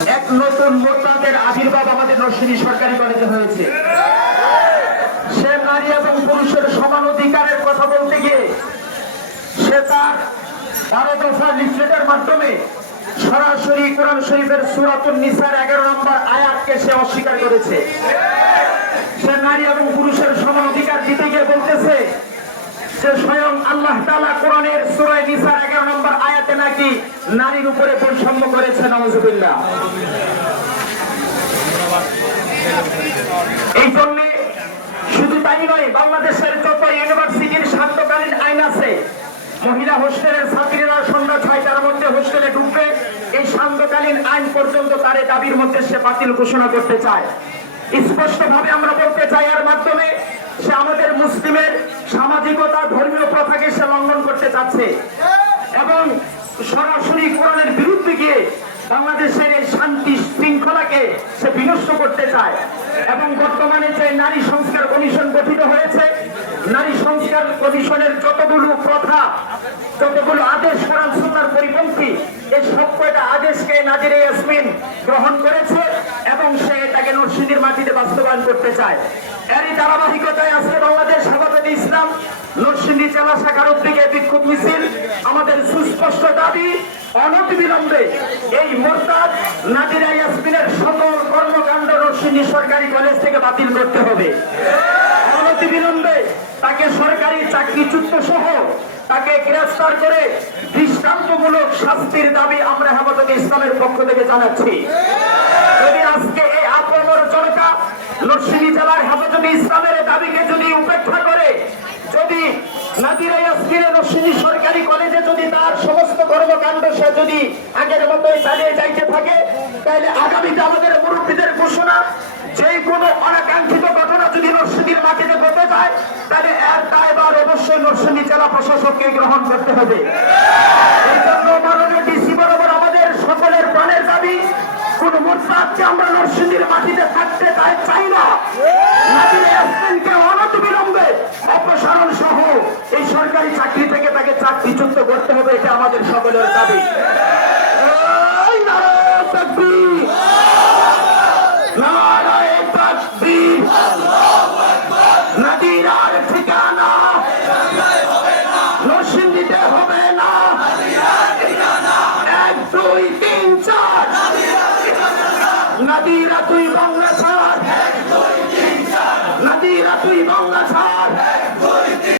এক নতুন মোরতাদের আবির্ভাব আমাদের নরসিংদী সরকারি কলেজে হয়েছে। সে নারী এবং পুরুষের সমান অধিকারের কথা বলতে গিয়ে সে তার 12 দফা লিফলেটের মাধ্যমে সরাসরি কোরআন শরীফের সূরাতুন নিসার 11 নম্বর আয়াতকে সে অস্বীকার করেছে। সে নারী এবং পুরুষের সমান অধিকার দিতে গিয়ে বলতেছে যে স্বয়ং আল্লাহ তাআলা কোরআনের সূরা নিসার 11 নম্বর আয়াতে নাকি নারীর উপরে বৈষম্য করেছে। নাউযুবিল্লাহ। এই জন্য শুধু তাই নয়, বাংলাদেশের যত ইউনিভার্সিটির সান্ধ্যকালীন আইন আছে, মহিলা হোস্টেলের ছাত্রীরা সন্ধ্যা 6টার মধ্যে হোস্টেলে ঢুকবে, এই সান্ধ্যকালীন আইন পর্যন্ত তার দাবির মধ্যে সে বাতিল ঘোষণা করতে চায়। স্পষ্টভাবে আমরা বলতে চাই এর মাধ্যমে সে আমাদের মুসলিমের সামাজিকতা, ধর্মীয় প্রথাকে সে লঙ্ঘন করতে চাচ্ছে এবং সরাসরি কোরআনের বিরুদ্ধে গিয়ে বাংলাদেশের এই শান্তি শৃঙ্খলাকে সে বিনষ্ট করতে চায়। এবং বর্তমানে যে নারী সংস্কার কমিশন গঠিত হয়েছে, নারী সংস্কার কমিশনের যতগুলো প্রথা, যতগুলো আদেশ কোরআন সুন্নাহর পরিপন্থী, এই সবকটা আদেশকে নাজিরা ইয়াসমিন গ্রহণ করেছে এবং সে এটাকে নরসিংদীর মাটিতে বাস্তবায়ন করতে চায়। এরই ধারাবাহিকতায় আজকে বাংলাদেশ হেফাজতে ইসলাম নরসিংদী জেলা শাখার উদ্যোগে বিক্ষোভ মিছিল। আমাদের সুস্পষ্ট দাবি, অনতিবিলম্বে এই মোরতাদ নাজিরা ইয়াসমিনের সকল কর্মকাণ্ড নরসিংদী সরকারি কলেজ থেকে বাতিল করতে হবে। অনতিবিলম্বে তাকে সরকারি চাকরিচ্যুত সহ তাকে গ্রেফতার করে দৃষ্টান্তমূলক শাস্তির দাবি আমরা হেফাজতে ইসলামের পক্ষ থেকে জানাচ্ছি। যদি আজকে এই আপামর জনতা নরসিংদী জেলার হেফাজতে ইসলামের দাবিকে যদি উপেক্ষা করে, যদি নাজিরা ইয়াসমিনের নরসিংদী সরকারি কলেজে যদি তার সমস্ত কর্মকাণ্ড সে যদি আগের মতোই চালিয়ে যাইতে থাকে, তাহলে আগামীতে আমাদের মুরব্বীদের ঘোষণা, যে কোনো অনাকাঙ্ক্ষিত ঘটনা যদি নরসিংদীর মাটিতে ঘটে যায়, তাহলে এর দায়ভার অবশ্যই নরসিংদী জেলা প্রশাসককে গ্রহণ করতে হবে। এই জন্য মাননীয় ডিসি বরাবর আমাদের সকলের প্রাণের দাবি, কোন মোরতাদকে আমরা নরসিংদীর মাটিতে থাকতে চাই না। নাজিরা ইয়াসমিনকে অনতিবিলম্বে অপসারণ সহ এই সরকারি চাকরি থেকে তাকে চাকরিচ্যুত করতে হবে, এটা আমাদের সকলের দাবি। নারায়ে তাকবীর, নারায়ে তাকবীর। নাজিরার ঠিকানা নরসিংদীতে হবে না। 1 2 3 4 নাজিরা তুই বাংলা ছাড়, নাজিরা তুই বাংলা